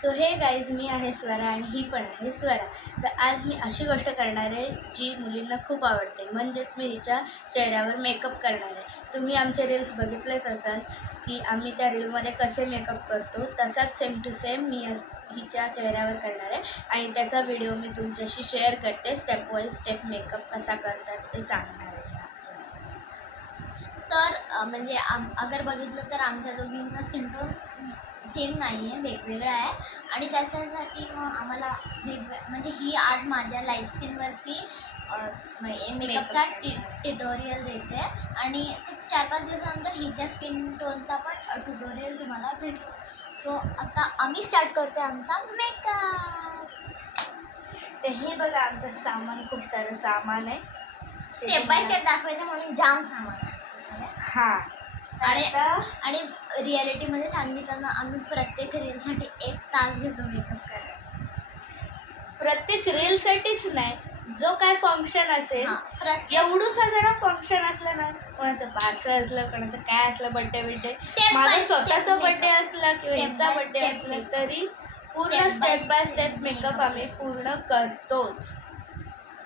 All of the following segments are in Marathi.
सो हे गाईज, मी आहे स्वरा आणि ही पण आहे स्वरा. तर आज मी अशी गोष्ट करणार आहे जी मुलींना खूप आवडते, म्हणजेच मी हिच्या चेहऱ्यावर मेकअप करणार आहे. तुम्ही आमचे रील्स बघितलेच असाल की आम्ही त्या रीलमध्ये कसे मेकअप करतो, तसाच सेम टू सेम मी हिच्या चेहऱ्यावर करणार आहे आणि त्याचा व्हिडिओ मी तुमच्याशी शेअर करते. स्टेप बाय स्टेप मेकअप कसा करतात ते सांगणार आहे. तर म्हणजे अगर बघितलं तर आमच्या दोघींचा स्किन टोन सेम नाही आहे, वेगवेगळा आहे. आणि त्याच्यासाठी मग आम्हाला म्हणजे ही आज माझ्या लाईट स्किनवरती मेकअपचा ट्युटोरियल देते आणि 4-5 दिवसानंतर हिच्या स्किन टोनचा पण ट्युटोरियल तुम्हाला भेटतो. सो आता आम्ही स्टार्ट करते आमचा मेकअप. तर हे बघा, आमचं सामान, खूप सारं सामान आहे. स्टेप बाय स्टेप दाखवायचं म्हणून जाम सामान आहे. हां, आणि रियालिटीमध्ये सांगितलं ना, आम्ही प्रत्येक रीलसाठी 1 तास घेतो मेकअप करायला. प्रत्येक रीलसाठीच नाही, जो काय फंक्शन असेल, एवढूसा जरा फंक्शन असलं ना, कोणाचं पार्सल असलं, कोणाचं काय असलं, बड्डे बिड्डे, माझा स्वतःचा बड्डे असला किंवा हिचा बड्डे असला, तरी पूर्ण स्टेप बाय स्टेप मेकअप आम्ही पूर्ण करतोच.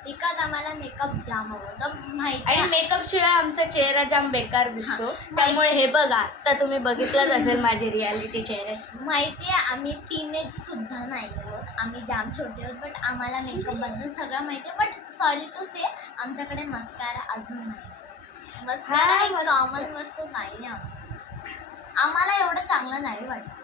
बिकॉज आम्हाला मेकअप जाम आवडतं माहिती. आणि मेकअप शिवाय आमचा चेहरा जाम बेकार दिसतो. त्यामुळे हे बघा, आता तुम्ही बघितलंच असेल माझी रियालिटी चेहऱ्याची. माहिती आहे, आम्ही टीनेज सुद्धा नाही आहोत, आम्ही जाम छोटे आहोत, बट आम्हाला मेकअपबद्दल सगळं माहिती आहे. बट सॉरी टू से, आमच्याकडे मस्कारा अजून नाही. मस्कारा एक कॉमन वस्तू नाही आहे आम्हाला एवढं चांगलं नाही वाटत.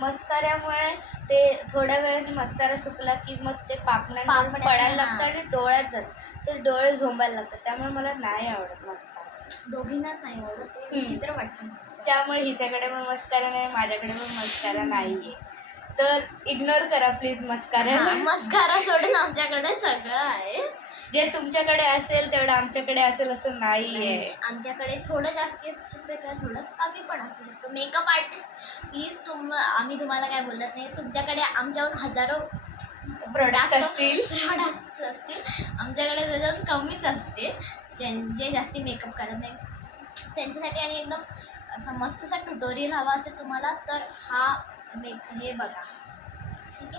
मस्काऱ्यामुळे ते थोड्या वेळाने मस्कारा सुकला की मग ते पापण्या पडायला लागतं आणि डोळ्यात जातं, तर डोळे झोंबायला लागतात. त्यामुळे मला नाही आवडत मस्कारा. दोघींनाच नाही आवडत, ते विचित्र वाटतं. त्यामुळे हिच्याकडे पण मस्कारा नाही, माझ्याकडे पण मस्कारा नाही आहे. तर इग्नोर करा प्लीज मस्कारा. मस्कारा सोडून आमच्याकडे सगळं आहे. जे तुमच्याकडे असेल तेवढं आमच्याकडे असेल असं नाही आहे. आमच्याकडे थोडं जास्त असू शकतं किंवा थोडं कमी पण असू शकतं. मेकअप आर्टिस्ट प्लीज, आम्ही तुम्हाला काय बोलत नाही. तुमच्याकडे आमच्याहून हजारो प्रोडक्ट्स असतील, आमच्याकडे त्याच्याहून कमीच असते. जे जास्ती मेकअप करत नाही त्यांच्यासाठी. आणि एकदम असं मस्तसा ट्युटोरियल हवा असेल तुम्हाला तर हे बघा.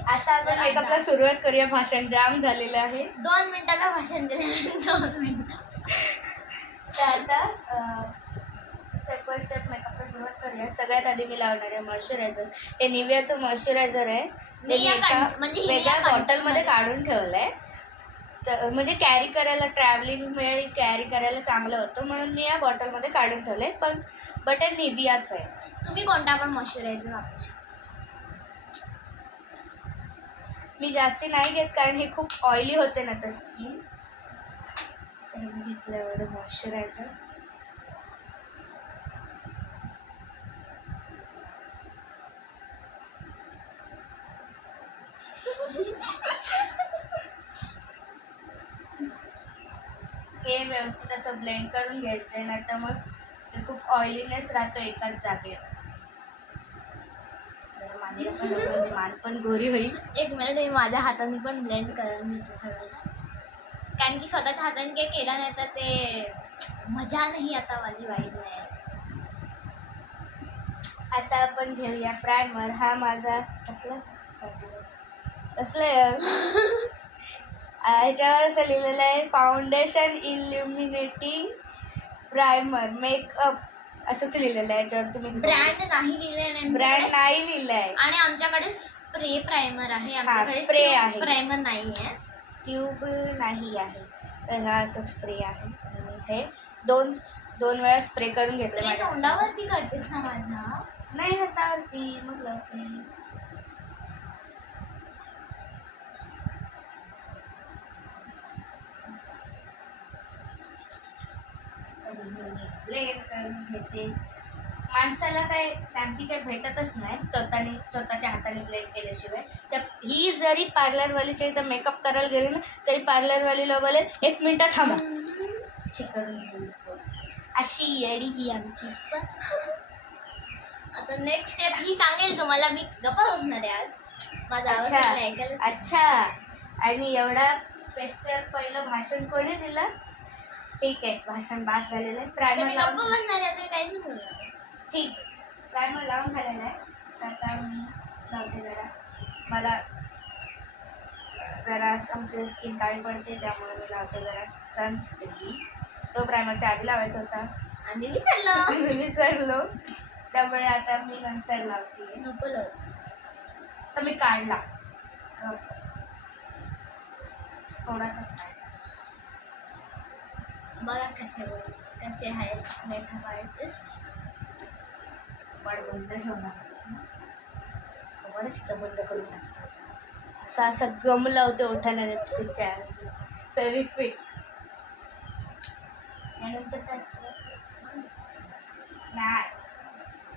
आता आपण मेकअपला सुरुवात करूया. भाषण जाम झालेलं आहे. 2 मिनिटाला भाषण दिले. 2 मिनिटं. तर आता स्टेप बाय स्टेप मेकअपला सुरुवात करूया. सगळ्यात आधी मी लावणार आहे मॉइश्चरायझर. हे निव्हियाचं मॉइश्चरायझर आहे. ते मी एका वेगळ्या बॉटलमध्ये काढून ठेवलं आहे. तर म्हणजे कॅरी करायला, ट्रॅव्हलिंग वेळी कॅरी करायला चांगलं होतं म्हणून मी या बॉटलमध्ये काढून ठेवलं आहे. बट हे निव्हियाचं आहे. तुम्ही कोणता पण मॉइश्चरायझर वापरू शकता. मी जास्ती नाही घेत कारण हे खूप ऑइली होते ना तर स्किन. मी घेतलं एवढं मॉइश्चरायझर. हे व्यवस्थित असं ब्लेंड करून घ्यायचं आहे, नाही तर मग ते खूप ऑइलीनेस राहतो एकाच जागेवर. मान पण गोरी होईल. 1 मिनिट, मी माझ्या हाताने पण ब्लेंड करायला मिळतो सगळं, कारण की स्वतःच्या हाताने काही केलं नाही तर ते मजा नाही आता वाली वाईट नाही. आता आपण घेऊया प्रायमर. हा माझा कसलं ह्याच्यावर असं लिहिलेलं आहे फाउंडेशन इल्युमिनेटिंग प्रायमर मेकअप असंच लिहिलेलं आहे. याच्यावर तुम्ही ब्रँड नाही लिहिलेलं, ब्रँड नाही लिहिलं आहे. आणि आमच्याकडे स्प्रे प्रायमर आहे. आमच्याकडे स्प्रे आहे, प्रायमर नाही आहे, ट्यूब नाही आहे. तर हा असं स्प्रे आहे. आणि हे दोन वेळा स्प्रे करून घेतलं. माझ्या तोंडावरती करतेस ना माझ्या? नाही, हातावरती मग लावते. ब्लेंड करून घेते. माणसाला काय शांती काय भेटतच नाही स्वतःच्या हाताने ब्लेंड केल्याशिवाय. तर ही जरी पार्लरवालीची तर मेकअप करायला गेली ना तरी पार्लरवालीला बोले 1 मिनिट थांबा, अशी करून घेऊ. अशी येडी ही आमची. आता नेक्स्ट स्टेप ही सांगेल तुम्हाला. मी गप्पा बसणार आहे आज. माझा आवाज ऐकायला. अच्छा, आणि एवढा स्पेशल पहिलं भाषण कोणी दिलं? ठीक आहे, भाषण बास झालेलं आहे. प्रायमर लावून बसणार आहे. आता काहीच नाही बोलणार. ठीक, प्रायमर लावून झालेलं आहे. मी लावते जरा. मला जरा आमची स्किन काळी पडते त्यामुळे मी लावते जरा सनस्क्रीन. तो प्रायमरच्या आधी लावायचा होता, आम्ही विसरलो. मी विसरलो, त्यामुळे आता मी नंतर लावते. नको लावू. तर मी काढला थोडासाच काढला. बघा कसे आहेत मेकअप आर्टिस्ट. पण बंद ठेवणार खबरच इथं बंद करून टाकतो. असं गम लावते ओठाला लिपस्टिकच्या ऐवजी फेविक्विक. यानंतर काय असतं नाही,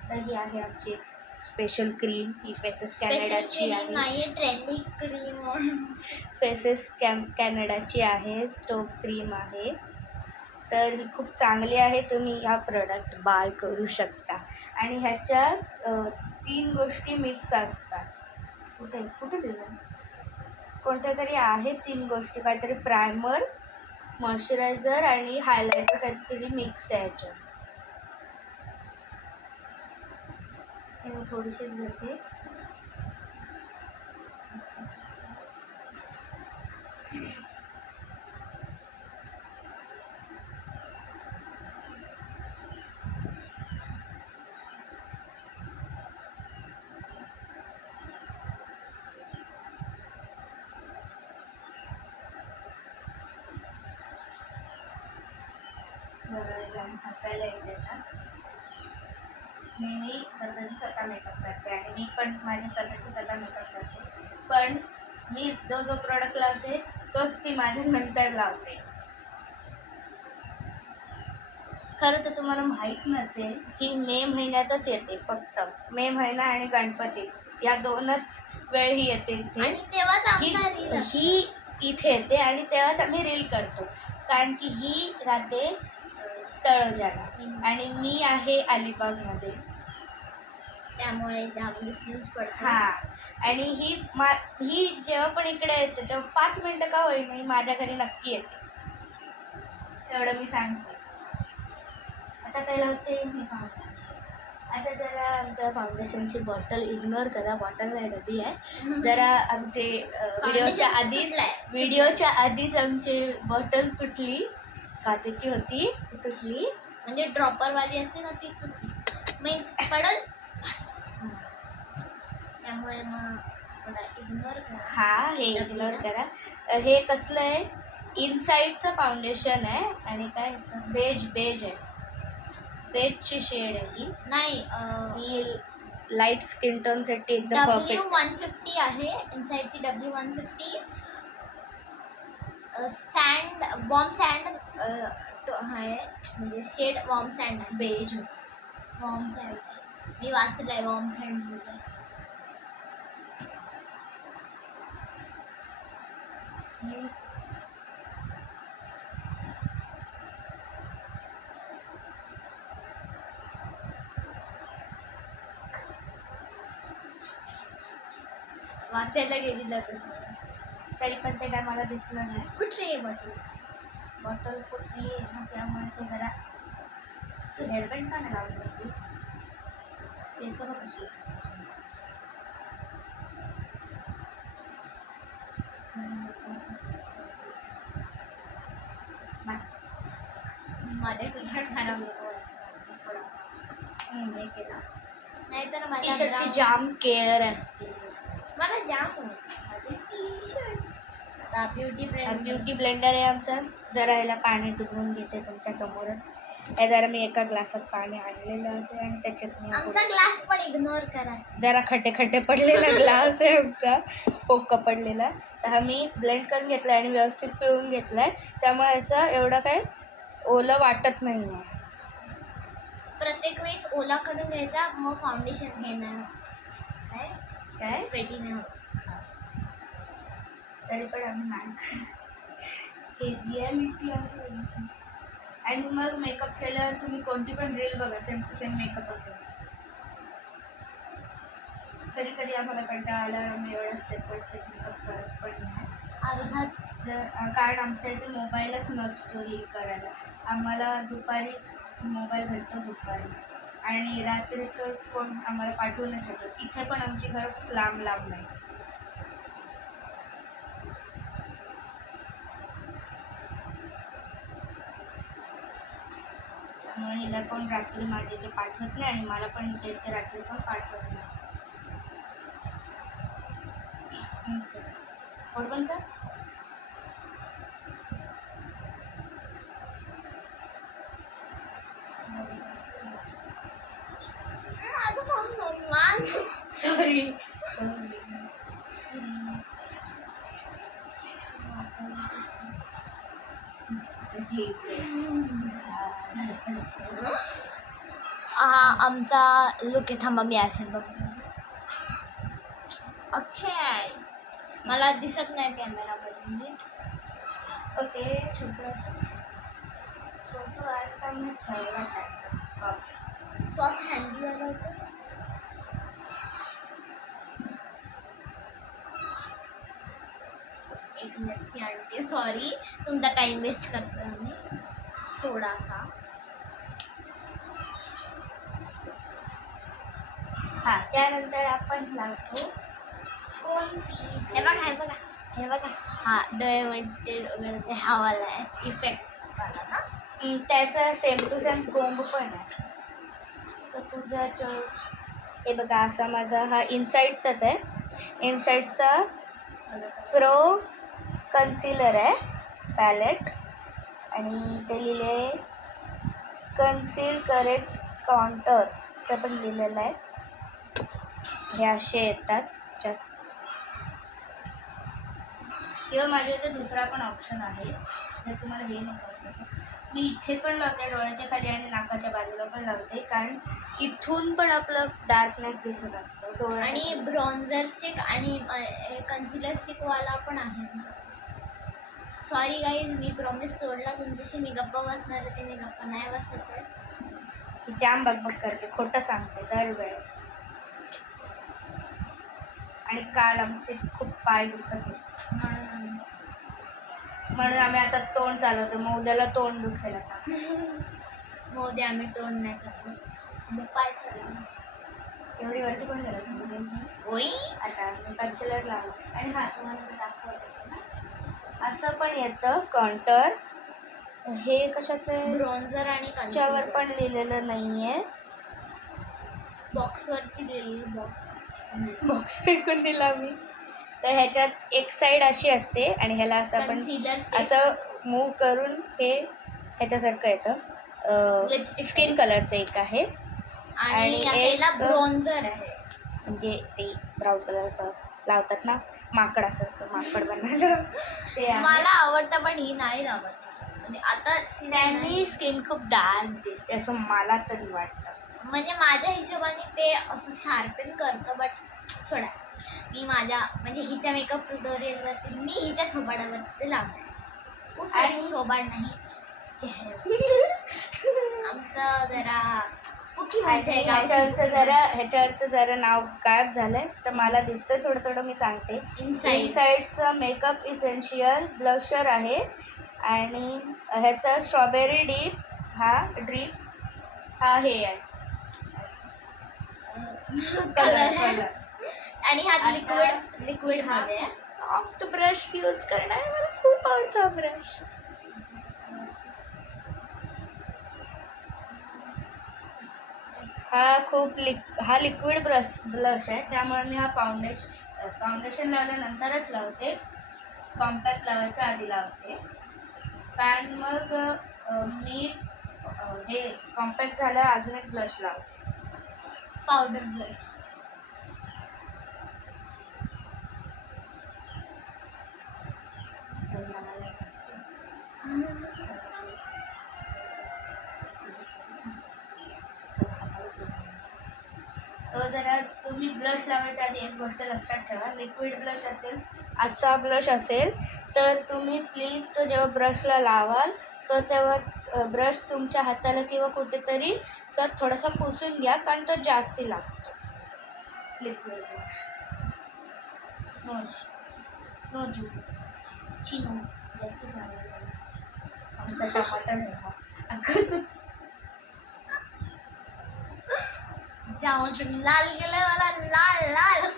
तर ही आहे आमची स्पेशल क्रीम. ही फेसेस कॅनडाची आहे. नाही ट्रेंडिंग क्रीम. फेसेस कॅनडाची आहे. स्टोव क्रीम आहे. तर ही खूप चांगली आहे. तुम्ही ह्या प्रोडक्ट बाय करू शकता. आणि ह्याच्यात 3 गोष्टी मिक्स असतात. कुठे दिलं कोणत्या तरी आहे 3 गोष्टी, काहीतरी प्रायमर, मॉइश्चरायझर आणि हायलायटर काहीतरी मिक्स आहे ह्याच्यात. हे मी थोडीशीच घेते. जाम हसायला येते ना. मी स्वतः मेकअप करते आणि मी पण माझे स्वतः मेकअप करते. पण मी जो प्रोडक्ट लावते तोच ती माझ्या नंतर लावते. खरं तर तुम्हाला माहीत नसेल ही मे महिन्यातच येते. फक्त मे महिना आणि गणपती या 2च वेळ ही येते इथे. आणि तेव्हाच आमचा रील ही इथे येते आणि तेव्हाच आम्ही रील करतो. कारण की ही राहते तळोजाला आणि मी आहे अलिबागमध्ये, त्यामुळे जाम डिस्टन्स पडतो. हां. आणि ही जेव्हा पण इकडे येते तेव्हा 5 मिनटं का होईना ही माझ्या घरी नक्की येते. तेवढं मी सांगते. आता काय लावते मी फाउंडेशन. आता जरा आमच्या फाउंडेशनची बॉटल इग्नोर करा. बॉटल नाही, डबी आहे. जरा आमचे व्हिडिओच्या आधीच आमची बॉटल तुटली. काचेची होती, ती तुटली. म्हणजे ड्रॉपरवाली असते ना ती मीन्स पडल. त्यामुळे मग थोडा इग्नोर करा. हा, हे इग्नोर करा. हे कसलं आहे, इनसाइडचं फाउंडेशन आहे आणि काय बेज आहे. बेजची शेड आहे ही. नाही ही लाईट स्किन टोनसाठी एकदम परफेक्ट. W150 आहे. इनसाइडची W150 सँड वॉर्म सँड आहे. म्हणजे शेड वॉर्म सँड आहे. बेज वॉर्म सँड मी वाचलंय. वॉर्म सँड वाचायला गेलेलं तरी पण ते काय मला दिसलं नाही. कुठली आहे बॉटल फुटली आहे ना, त्यामुळे ते जरा. तू हेअरबँड का नाही लावून बसलीस? केस बघ कशी. माझ्या टी शर्ट खराब हे केला. नाहीतर टी शर्टची जाम केअर असते. मला जाम माझे टी शर्ट. ब्युटी ब्लेंडर आहे आमचा. जरा ह्याला पाण्यात डुबवून घेते तुमच्या समोरच. हे जरा मी एका ग्लासात पाणी आणलेलं आहे आणि त्याच्यात मी आमचा ग्लास पण इग्नोर करा. जरा खड्डे पडलेला ग्लास आहे आमचा, पोक्का पडलेला. तर हा मी ब्लेंड करून घेतला आणि व्यवस्थित पिळून घेतलाय. त्यामुळे ह्याचं एवढं काय ओलं वाटत नाही आहे. प्रत्येक वेळेस ओला करून घ्यायचा, मग फाउंडेशन हे नाही काय स्वेटी नाही होत. तरी पण आम्ही नाही, हे रियालिटी आहे. आणि मग मेकअप केल्यावर तुम्ही कोणती पण रील बघा, सेम टू सेम मेकअप असेल. कधी आम्हाला कंटाळा आला मी एवढा स्टेप बाय स्टेप मेकअप करत पण नाही. कारण आमच्या इथे मोबाईलच नसतो रील करायला. आम्हाला दुपारीच मोबाईल भेटतो दुपारी आणि रात्री तर कोण आम्हाला पाठवू नाही शकत. इथे पण आमची घर खूप लांब लांब नाही. त्यामुळे हिला कोण रात्री माझ्या इथे पाठवत नाही आणि मला पण हिच्या इथे रात्री पण पाठवत नाही. पोट बंद कर. सॉरी ठीक हा आमचा लुक आहे. थांबा मी आरशात बघ. ओके मला दिसत नाही कॅमेरामध्ये. ओके. छोटं आरसा मी ठेवला तो असं हँडल झाला होता. एक मिनिट ती आणते. सॉरी तुमचा टाइम वेस्ट करतोय आम्ही थोडासा. हा त्यानंतर आपण लावतो हे बघा हे बघा हे बघा. हा डोळे म्हणते वगैरे ते हवाला आहे इफेक्ट वाला ना. त्याचा सेम टू सेम कोंब पण आहे. तर तुझ्या हे बघा असा माझा हा इनसाईडचाच आहे. इनसाईडचा प्रो कन्सिलर आहे पॅलेट आणि ते लिहिले कन्सील करेक्ट काउंटर असं पण लिहिलेलं आहे. हे असे येतात किंवा माझ्या इथे दुसरा पण ऑप्शन आहे जर तुम्हाला हे नको असेल. मी इथे पण लावते डोळ्याच्या खाली आणि नाकाच्या बाजूला पण लावते कारण इथून पण आपलं डार्कनेस दिसत असतो डोळ्या. आणि ब्रॉन्झर स्टिक आणि कन्सिलर स्टिकवाला पण आहे. सॉरी गाईज मी प्रॉमिस तोडला तुमच्याशी. मी गप्पा बसणार ते मी गप्पा नाही बसत आहे. जाम बकबक करते खोटं सांगते दरवेळेस. आणि काल आमचे खूप पाय दुखत होते म्हणून आम्ही आता तोंड चालवतो. मग उद्याला तोंड दुखेल आता. मग उद्या आम्ही तोंड नाही चालवतो पाय चालवतो. एवढी वरती कोण करत ओई आता कन्सिलर लावलं. आणि हा तुम्हाला दाखवतो ना असं पण येतं काउंटर. हे कशाचं आहे ब्रॉन्झर आणि त्याच्यावर पण लिहिलेलं नाही आहे. बॉक्सवरती लिहिलेलं बॉक्स फेकून दिला मी. तर ह्याच्यात एक साईड अशी असते आणि ह्याला असं आपण कन्सिलर असं मूव करून हे ह्याच्यासारखं येतं. लिपस्टिक स्किन कलरचं एक आहे आणि याला ब्रॉन्झर आहे म्हणजे ते ब्राऊन कलरचं लावतात ना माकडासारखं माकड बनवायचं ते आहे. मला आवडतं पण ही नाही लावत. म्हणजे आता त्यांनी स्किन खूप डार्क दिसते असं मला तरी वाटतं. म्हणजे माझ्या हिशोबाने ते असं शार्पन करतं. बट सोडा मी माझ्या म्हणजे हिच्या मेकअप ट्युटोरियलवरती मी हिच्या थोबाडावरती लावणार आणि थोबाड नाही चेहऱ्यावर. आमचं जरा पुकी भाषा आहे. ह्याच्यावरचं जरा नाव गायब झालंय तर मला दिसतंय थोडं थोडं. मी सांगते. इनसाइडचा मेकअप इसेन्शियल ब्लशर आहे आणि ह्याचा स्ट्रॉबेरी ड्रीप हा हे आहे कलर. आणि हा लिक्विड मध्ये सॉफ्ट ब्रश यूज करणार. मला खूप आवडतो हा ब्रश. हा लिक्विड ब्लश आहे त्यामुळे मी हा फाउंडेशन लावल्यानंतरच लावते. कॉम्पॅक्ट लावायच्या आधी लावते कारण मग मी हे कॉम्पॅक्ट झाल्यावर अजून एक ब्लश लावते पावडर ब्लश. तो जरा तुम्ही ब्लश लावायच्या आधी एक गोष्ट लक्षात ठेवा. लिक्विड ब्लश असेल असा ब्लश असेल तर तुम्ही प्लीज तो जेव्हा ब्रशला लावाल तर तेव्हा ब्रश तुमच्या हाताला किंवा कुठेतरी सर थोडासा पुसून घ्या कारण तो जास्ती लागतो. लिक्विड ब्लश नो चिनो जास्त झालं आमचा टमाटर नाही. अगं तू जाऊच लाल केलंय मला, लाल लाल.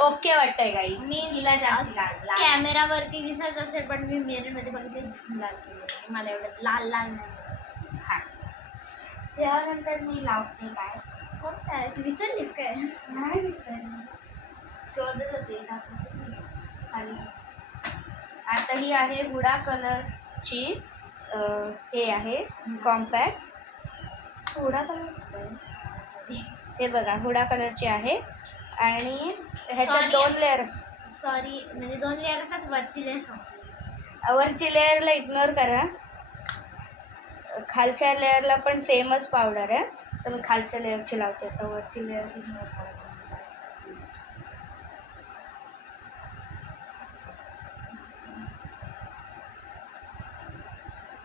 ओके वाटतंय गाई. मी तिला जास्त लाल लाल. कॅमेरावरती दिसत असेल पण मी मिरर मध्ये बघितले लाल केले. मला एवढं लाल लाल नाही. हा. त्यानंतर मी लावते काय, कोणतं आहे तू विसरलीस काय? नाही विसरली, शोधत होते सापडत खाली. आता ही आहे हुडा कलरची, हे आहे कॉम्पॅक्ट. हुडा कलरच आहे हे बघा, हुडा कलरची आहे आणि ह्याच्यात Sorry. 2 लेअर. सॉरी, म्हणजे 2 लेअर असतात, वरची लेअर. वरची लेअरला इग्नोर करा, खालच्या लेअरला पण सेमच पावडर आहे, तर मी खालच्या लेअरची लावते. आता वरची लेअर इग्नोर करा.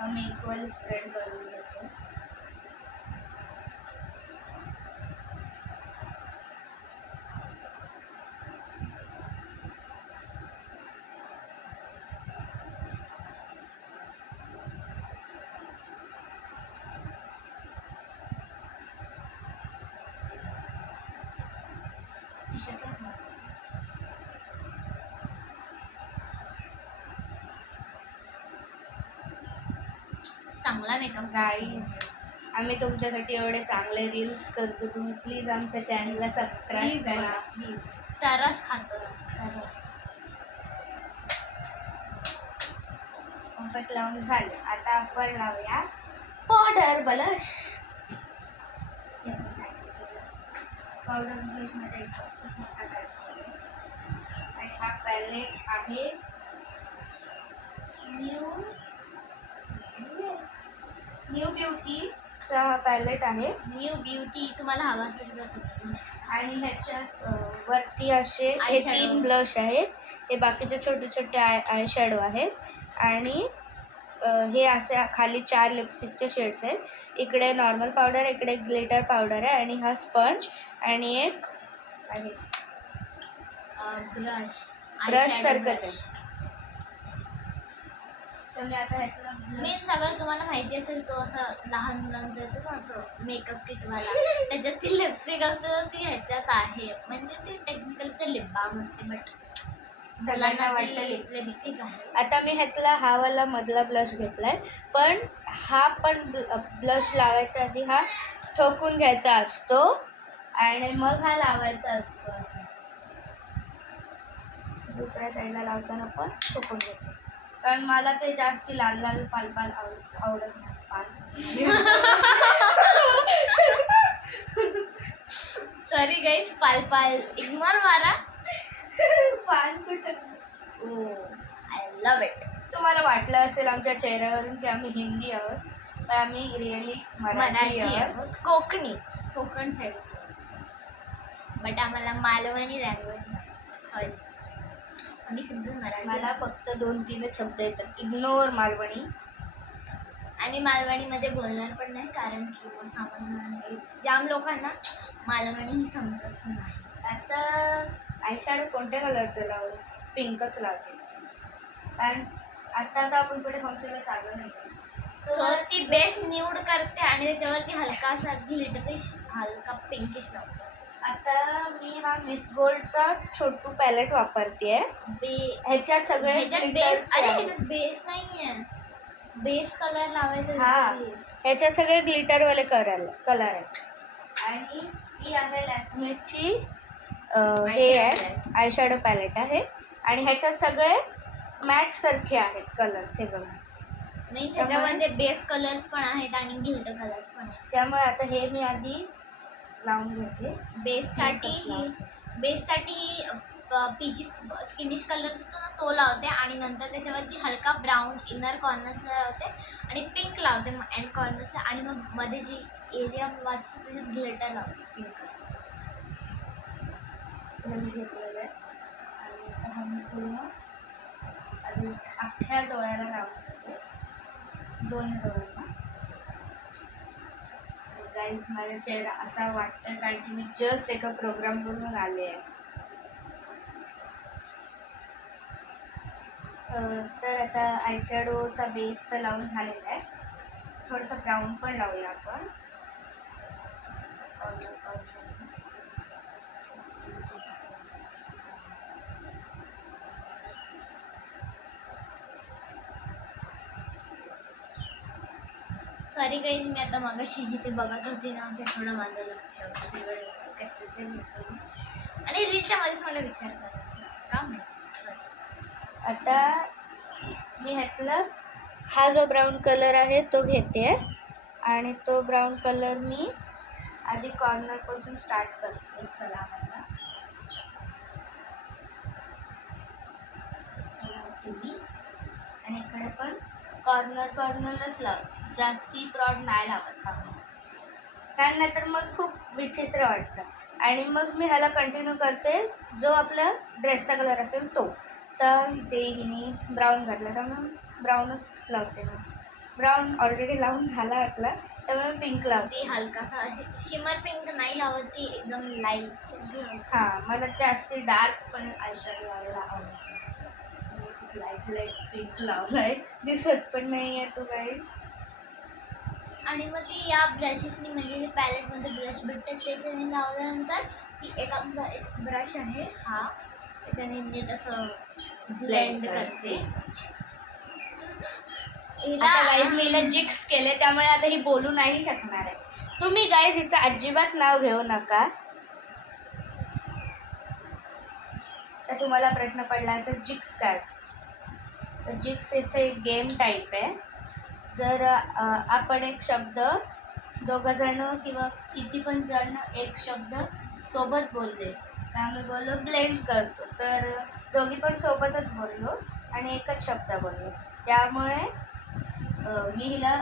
मी इक्वल स्प्रेड करून घेते. चांगला मेकअप. गाईज, आम्ही तुमच्यासाठी एवढे चांगले रील्स करतो, तुम्ही प्लीज आमच्या चॅनलला सबस्क्राईब करा प्लीज. तरस खातो, तरस. कॉम्पॅक्ट लावून झाले. आता आपण लावूया पावडर ब्लश. पावडर ब्लश मध्ये आणि हा पॅलेट आहे न्यू ब्युटीचा हा पॅलेट आहे. न्यू ब्युटी तुम्हाला हवा असेल तर तुम्ही. आणि ह्याच्यात वरती असे हे Eyeshadow. 3 ब्लश आहेत, हे बाकीचे छोटे छोटे आय शॅडो आहेत. आणि हे असे खाली 4 लिपस्टिकचे शेड्स आहेत. इकडे नॉर्मल पावडर, इकडे ग्लिटर पावडर आहे आणि हा स्पंज आणि एक आहे ब्रश. ब्रश सारखंच आहे. तर मी आता ह्यातलं मेन सगळं तुम्हाला माहिती असेल, तो असं लहान मुलांचा येतो ना असं मेकअप किटवाला, त्याच्यात ती लिपस्टिक असते तर ती ह्याच्यात आहे. म्हणजे ती टेक्निकल तर लिप बाम असते, बट सगळ्यांना वाटतं लिपस्टिक आहे. आता मी ह्यातला हा वाला मधला ब्लश घेतलाय, पण हा पण ब्लश लावायच्या आधी हा ठोकून घ्यायचा असतो आणि मग हा लावायचा असतो. असं दुसऱ्या साईडला लावताना पण ठोकून घेते, कारण मला ते जास्ती लाल लाल पाल पाल आवडत नाही. सॉरी गाईज, पाल पाल इग्नोर मारा. पान कुठं. I love it. तुम्हाला वाटलं असेल आमच्या चेहऱ्यावरून की आम्ही हिंदी आहोत, तर आम्ही रिअली मराठी आहोत. कोकणी, कोकण साईडचं. बट आम्हाला मालवणी लँग्वेज नाही. सॉरी, आम्ही सिम्पल मराठी. मला फक्त 2-3 शब्द येतात. इग्नोर मालवणी. आम्ही मालवणीमध्ये बोलणार पण नाही, कारण की समजणार नाही. जाम लोकांना मालवणी ही समजत नाही. आता आयशॅडो कोणत्या कलरचं लावू? पिंकच लावते, कारण आता आपण कुठे फंक्शनला चालू नाही. सो ती बेस न्यूड करते आणि त्याच्यावरती हलका असा ग्लिटरिश, हलका पिंकिश लावते. आता मी हा मिस गोल्डचा छोटू पॅलेट वापरते. ह्याच्यात सगळे ह्याच्यात बेस, अरे ह्याच्यात बेस नाहीये, बेस कलर लावायचा. हा, ह्याच्यात सगळे ग्लिटरवाले कलर आहेत. आणि ही आहे लॅक्मेची हे आहे आयशॅडो पॅलेट आहे आणि ह्याच्यात सगळे मॅट सारखे आहेत कलर्स. हे बघा, मीन्स ह्याच्यामध्ये बेस कलर्स पण आहेत आणि ग्लिटर कलर्स पण आहेत. त्यामुळे आता हे मी आधी लावून घेते. बेससाठी पीची स्किनिश कलर असतो ना, तो लावते आणि नंतर त्याच्यावरती हलका ब्राऊन इनर कॉर्नर्सला लावते आणि पिंक लावते एंड कॉर्नर्सला, आणि मग मध्ये जी एरिया वाचतो त्याच्यात ग्लिटर लावते पिंक कलरचं. मी घेतलेलं आहे आणि आता हा मी पूर्ण आधी अख्ख्या डोळ्याला लावून घेते, 2 डोळ्यांना. गाईज, माझा चेहरा असा वाटतं कारण की मी जस्ट एका प्रोग्राम करून आले आहे. तर आता आयशॅडोचा बेस तर लावून झालेला आहे. थोडंसं ब्राऊन पण लावूया आपण. सॉरी काही मी आता मगाशी जिथे बघत होती ना ते थोडं माझं लक्ष आणि रीलच्या मध्येच मला विचार करायचा का माहिती सॉरी. आता मी ह्यातला हा जो ब्राऊन कलर आहे तो घेते आणि तो ब्राऊन कलर मी आधी कॉर्नरपासून स्टार्ट करते. चला मला आणि इकडे पण कॉर्नरलाच लावते, जास्ती ब्रॉड नाही लावत हा, कारण नाहीतर मग खूप विचित्र वाटतं. आणि मग मी ह्याला कंटिन्यू करते जो आपला ड्रेसचा कलर असेल तो. तर ते हिने ब्राऊन घातला त्यामुळे ब्राऊनच लावते ना. ब्राऊन ऑलरेडी लावून झाला आपला, त्यामुळे पिंक लावते. ती हलकासा शिमर पिंक नाही लावत, ती एकदम लाईट पिंक. हां, मला जास्ती डार्क पण आयशॅडो लावायला आवडतं. लाईट पिंक लावलाय, दिसत पण नाही आहे तो काही. आणि मग ती या ब्रशेसनी म्हणजे जे पॅलेटमध्ये ब्रश भेटतात त्याच्याने लावल्यानंतर ती एक ब्रश आहे हा, त्याच्याने नीट असं ब्लेंड करते. आता गाईज मी हिला जिक्स केले त्यामुळे आता ही बोलू नाही शकणार आहे. तुम्ही गाईज हिचं अजिबात नाव घेऊ नका. तर तुम्हाला प्रश्न पडला असेल जिक्स काय असतं. तर जिक्स याचं एक गेम टाईप आहे. जर आपण एक शब्द दोघंजण किंवा किती पण जण एक शब्द सोबत बोलले, आम्ही बोललो ब्लेंड करतो, तर दोघी पण सोबतच बोललो आणि एकच शब्द बोललो. त्यामुळे मी हिला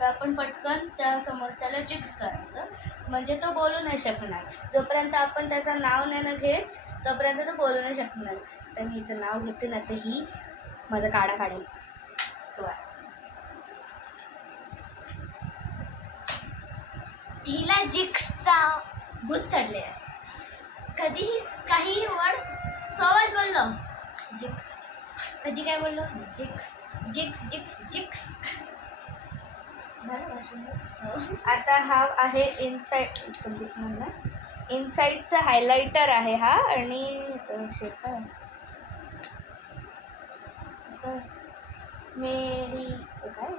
तर आपण पटकन त्या समोरच्याला जिक्स करायचं, म्हणजे तो बोलू नाही शकणार. जोपर्यंत आपण त्याचं नाव नाही घेत तोपर्यंत तो बोलू नाही शकणार. तर मी हिचं नाव घेते ना तर ही माझा काढा काढेल. हिला जिक्सचा भूत चढले आहे. कधीही काही वर्ड सोबत बोललो जिक्स, कधी काय बोललो जिक्स जिक्स जिक्स जिक्स. आता हा आहे इनसाइड, दिसणार ना, इनसाइडचा हायलायटर आहे हा. आणि शेता मेडी काय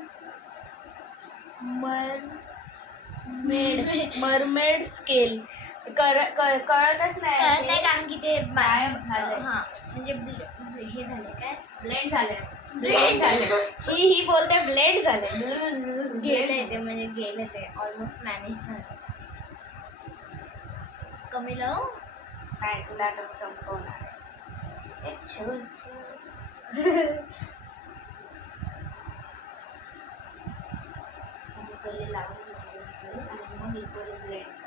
मरमेड स्केल कळतच नाही कळत नाही कारण की ते गायब झालंय. हां म्हणजे हे झाले काय ब्लेंड झाले. ही बोलते ब्लेंड झाले, गेले ते म्हणजे गेले ते ऑलमोस्ट मॅनेज झालं. कमी लावू नाही तुला आता चमकवणार आहे. छोल पहिले लावून आणि मग ही पहिले ब्लेंड.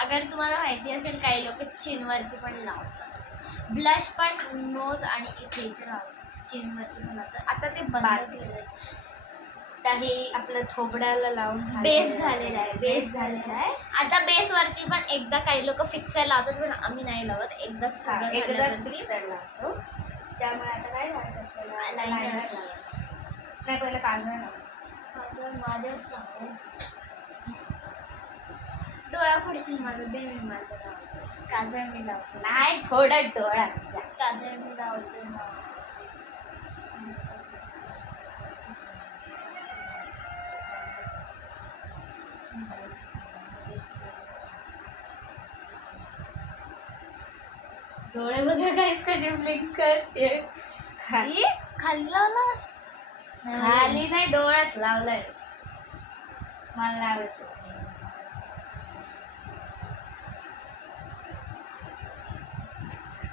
अगर तुम्हाला माहिती असेल काही लोक चिनवरती पण लावतात ब्लश, पण नोज आणि इथे लावतात चिनवरती पण लावतात. आता ते बंद केलं. काही आपलं थोबड्याला लावून बेस झालेला आहे. आता बेसवरती पण एकदा काही लोक फिक्सर लावतात पण आम्ही नाही लावत, एकदाच फिक्सर लावतो. त्यामुळे आता काय लावायचं आपल्याला, लायनर नाही पहिलं काजळ लावतो. माझ्याच डोळा पुढे माझं दे, मी माझं लावतो काजळ, मी लावतो नाही थोडं डोळा काजळ मी लावते ना. डोळे बघा काहीच कशी ब्लिंक करते. खाली लावला खाली नाही डोळ्यात लावलंय. मला नाही आवडत.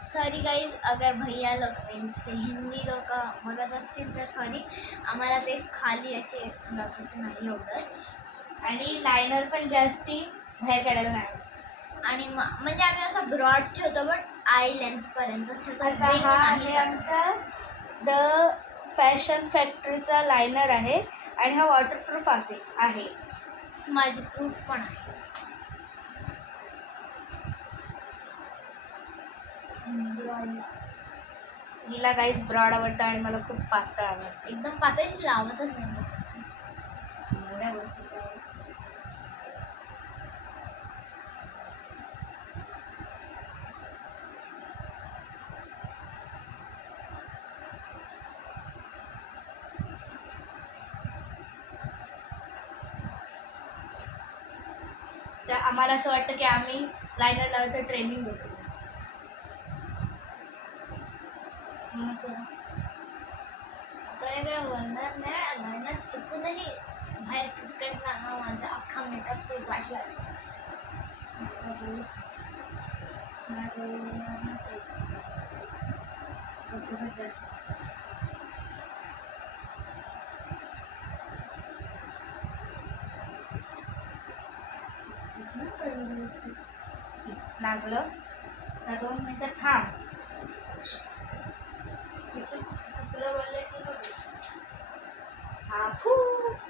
सॉरी गाईज, अगर भैया लोक मीन्स ते हिंदी लोक बघत असतील तर सॉरी, आम्हाला ते खाली असे लागत नाही एवढंच. आणि लायनर पण जास्ती बाहेर काढायला नाही. आणि म्हणजे आम्ही असं ब्रॉड ठेवतो बट आय लेंथपर्यंतच ठेवतो. आता हा आहे आमचा द फॅशन फॅक्टरीचा लायनर आहे आणि हा वॉटरप्रूफ आहे. स्मज प्रूफ पण आहे. ब्रॉड. हिला काहीच ब्रॉड आवडतं आणि मला खूप पातळ आवडतं. एकदम पातळ लावतच नाही. एवढ्या वरती काय. तर आम्हाला असं वाटतं की आम्ही लायनर लावायचं ट्रेनिंग घेतो. काय काय बोलणार नाही. लायनर चुकूनही बाहेर पुसकटला ना माझा अख्खा मेकअपचा वाटला. लागलं तर 2 मिनिटं थांब. सुकलं बोलले की हाफू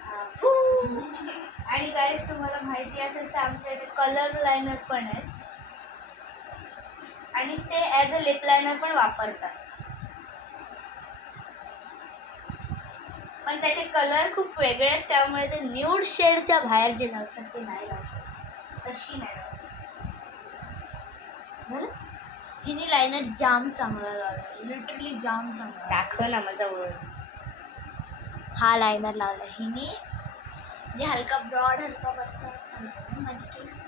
हाफू. आणि काय तुम्हाला माहिती असेल तर आमच्या इथे कलर लायनर पण आहेत आणि ते ॲज अ लिप लायनर पण वापरतात. पण त्याचे कलर खूप वेगळे आहेत, त्यामुळे ते न्यूड शेडच्या बाहेर जे लावतात ते नाही लावतात. तशी नाही लावतात. बरं, हिने लायनर जाम चांगला लावला. लिटरली जाम चांगला. दाखव ना माझा ओळ. हा लायनर लावला हिने. म्हणजे हलका ब्रॉड हलका बत्ता सांगतो माझी केस.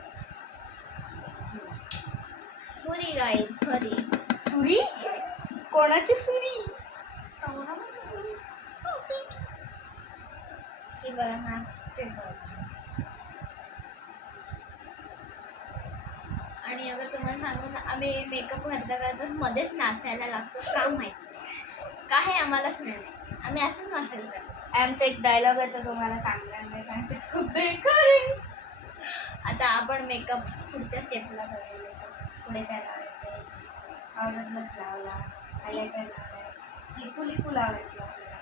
सुरी गाईड सॉरी. सुरी? कोणाची सुरी? हे बघा नाचते बघा. आणि अगर तुम्हाला सांगू ना आम्ही मेकअप करता करताच मध्येच नाचायला लागतो. का माहिती का हे आम्हालाच नाही माहिती. आम्ही असंच नाचायला जातो. आमचा एक डायलॉग आहे तो तुम्हाला सांगणार नाही कारण ते खूप बेकार आहे. आता आपण मेकअप पुढच्या स्टेपला करूया. पुढे काय लावायचं, पावडर ब्लश लावला, हायलायटर लावलाय, लिपू लिपू लावायची आपल्याला.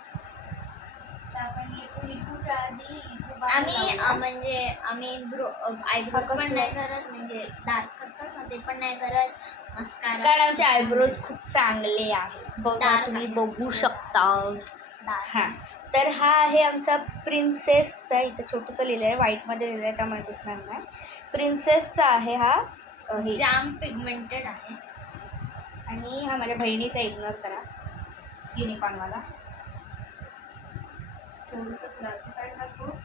तर आपण लिपू लिपूच्या आधी लिपू बाम आम्ही लावूया. म्हणजे आम्ही आयब्रोज कसलं? पण नाही करत. म्हणजे डार्क करतात ना ते पण नाही करत. मस्कारा कारण आमचे आयब्रोज खूप चांगले आहेत. बघा Dark तुम्ही आहे. बघू शकता. डार्क. हां, तर हा आहे आमचा प्रिन्सेसचा. इथं छोटंसं लिहिलं आहे, व्हाईटमध्ये लिहिलं आहे त्यामुळे दिसणार नाही. प्रिन्सेसचा आहे हा. हे. जाम पिगमेंटेड आहे. आणि हा माझ्या बहिणीचा इग्नोर करा, युनिकॉर्नवाला. थोडंसंच लावते कारण हा खूप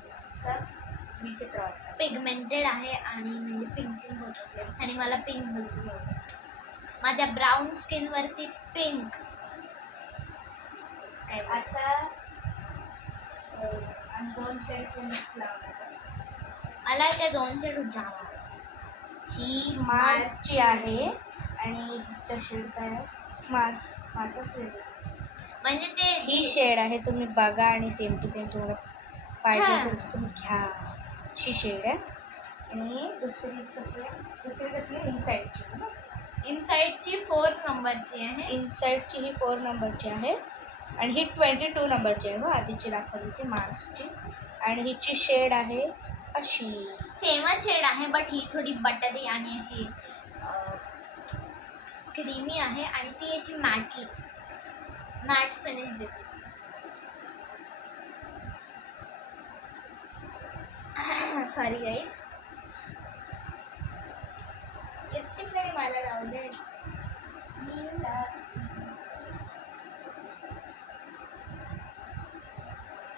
विचित्र वाटतं. पिगमेंटेड आहे आणि म्हणजे पिंक पिंक होतं आणि मला पिंक बिलकुल होतं. माझ्या ब्राऊन स्किनवरती पिंक. आता आणि 2 शेड मिक्स लावणार. मला त्या 2 शेड जाम आवडतात. ही मार्सची आहे आणि हिचं शेड काय आहे, मार्सच लिहिलं. म्हणजे ते ही शेड आहे, तुम्ही बघा आणि सेम टू सेम तुम्हाला पाहिजे हां. असेल तर तुम्ही घ्या. अशी शेड आहे. आणि दुसरी कसली इनसाईडची आहे ना. इनसाइडची 4 नंबरची आहे. इनसाईडची ही 4 नंबरची आहे आणि ही 22 नंबरची आहे. आधीची दाखवली ती मार्सची. आणि हिची शेड आहे अशी. सेमच शेड आहे बट ही थोडी बटरी आणि अशी क्रीमी आहे आणि ती अशी मॅट फिनिश देते. Sorry guys. लिपस्टिक तरी मला लावले.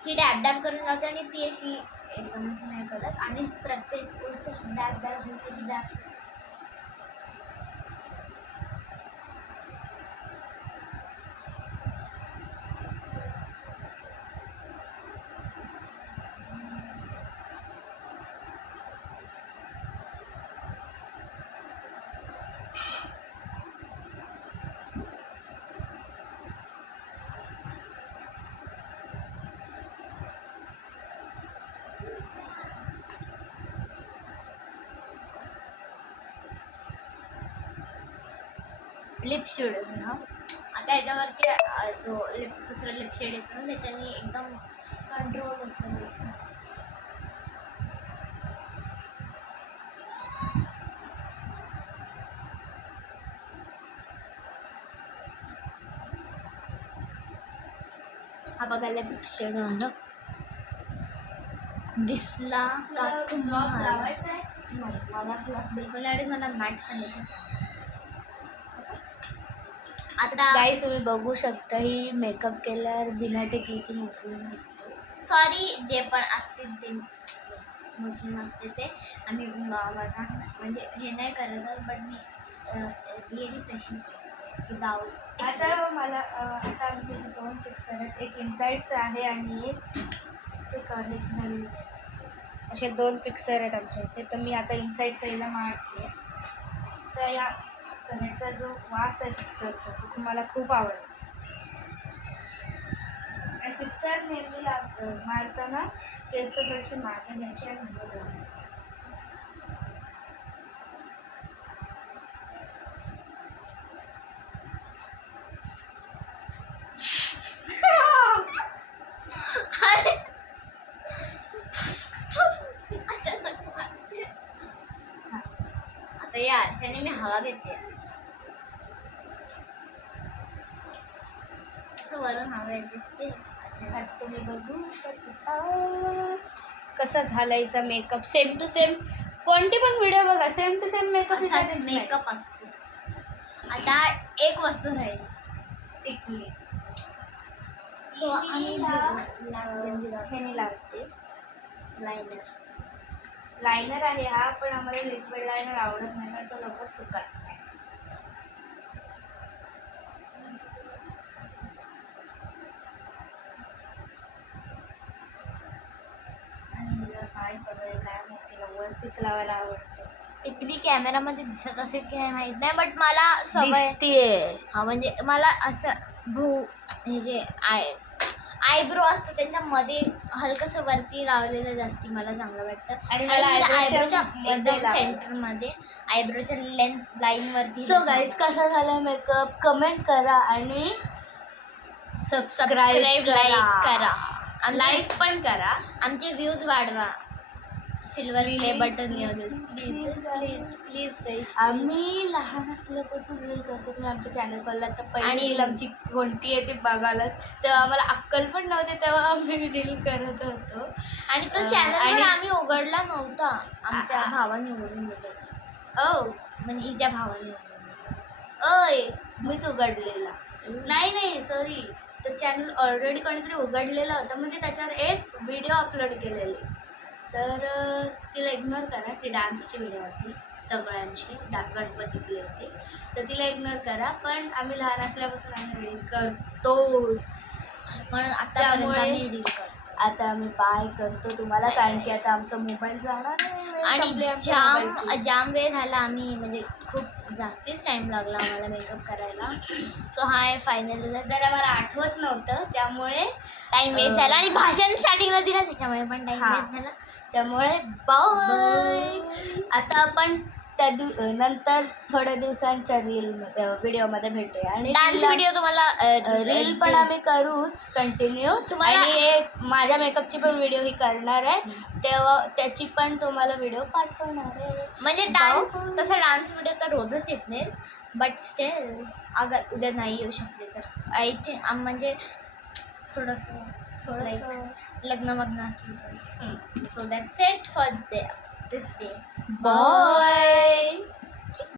ही डॅब डॅब करून लावते आणि ती अशी एकदम अशी नाही करत. आणि प्रत्येक गोष्ट डॅब डॅब होते अशी डॅब. लिप शेड ना आता याच्यावरती जो दुसरं लिप शेड येतो ना त्याच्यानी एकदम कंट्रोल होतं. बघायला क्षण आलं दिसला का तुम्हाला? लावायचा आहे. नाही, मला ग्लास बिलकुल नाही आवडत. मला मॅट फाउंडेशन आता गाईस तुम्ही बघू शकता ही मेकअप केल्यावर बिना टिकलीची मुस्लिम दिसते. सॉरी जे पण असतील ते मुस्लिम असते ते आम्ही मजाक म्हणजे हे नाही करत बट मी रिअली तशी विदाऊट आता मला आता आमचे इथे 2 फिक्सर आहेत. एक इनसाईडचं आहे आणि एक ओरिजिनल. असे 2 फिक्सर आहेत आमच्या इथे. तर मी आता इनसाईडचा हिला मारते. तर ह्याचा जो वास आहे फिक्सरचा तो मला खूप आवडतो. आणि फिक्सर नेहमी मारताना केस थोडीशी मागे घ्यायची आणि नंतर लावायची. आता या आरशाने मी हवा घेते. असं वरून हवा येते. आता तुम्ही बघू शकता कसा झाला हिचा मेकअप. सेम टू सेम कोणती पण व्हिडिओ बघा same to same makeup makeup असतो. आता एक वस्तू राहील टिकली. सो आम्ही ह्याने लावते. लायनर लायनर आहे हा, पण आम्हाला लिक्विड लायनर आवडत नाही कारण तो लवकर सुकत नाही. आणि हिला काय सगळे काय माहिती वरतीच लावायला आवडतं. टिकली कॅमेरामध्ये दिसत असेल की नाही माहित नाही बट मला सवय दिसतीये. हा म्हणजे मला असं हे जे आयब्रो असतं त्यांच्यामध्ये हलकसं वरती लावलेलं जास्ती मला चांगलं वाटतं. आणि मला आयब्रोच्या मध्ये एकदम लावायचं. सेंटरमध्ये आयब्रोच्या लेंथ लाईनवरती. सो गाईज कसा झाला मेकअप कमेंट करा आणि सबस्क्राईब लाईक करा. लाईक पण करा. आमचे व्ह्यूज वाढवा. Silver play Please, button please, निवडून please, please please please guys. आम्ही लहान असल्यापासून रील करतो. तुम्ही आमच्या चॅनल खोलला तर पहिली आणि रील आमची कोणती आहे ती बघायलाच. तेव्हा आम्हाला अक्कल पण नव्हती तेव्हा आम्ही रील करत होतो. आणि तो आणि- चॅनल आम्ही उघडला नव्हता. आमच्या भावाने उघडून दिले. म्हणजे हिच्या भावाने ओय मीच उघडलेला. नाही सॉरी, तो चॅनल ऑलरेडी कोणीतरी उघडलेला होता. म्हणजे त्याच्यावर एक व्हिडिओ अपलोड केलेली. तर तिला इग्नोर करा. ती डान्सची व्हिडिओ होती सगळ्यांची गणपतीतली होती. तर तिला इग्नोर करा. पण आम्ही लहान असल्यापासून आम्ही रील करतोच. म्हणून त्यामुळे आम्ही रील करतो. आता आम्ही बाय करतो तुम्हाला कारण की आता आमचा मोबाईल जाणार आहे. वेळ संपली आणि आमच्या मोबाईलची. जाम वेळ झाला. आम्ही म्हणजे खूप जास्तीच टाइम लागला आम्हाला मेकअप करायला. सो हाय फायनल जरा मला आठवत नव्हतं त्यामुळे टाइम वेस्ट झाला. आणि भाषण स्टार्टिंगला दिला त्याच्यामुळे पण टाइम हा. वेस्ट झाला. त्यामुळे बाय. आता आपण नंतर थोड्या दिवसांच्या व्हिडिओमध्ये भेटूया. आणि डान्स व्हिडिओ तुम्हाला रील पण आम्ही करूच कंटिन्यू. आणि एक माझ्या मेकअपची पण व्हिडिओ ही करणार आहे. तेव्हा त्याची पण तुम्हाला व्हिडिओ पाठवणार आहे. म्हणजे डान्स तसा डान्स व्हिडिओ तर रोजच येत नाही बट स्टिल अगर उद्या नाही येऊ शकले तर आय थिंक म्हणजे थोडंसं लग्न असेल तर. So that's it for this day. Bye.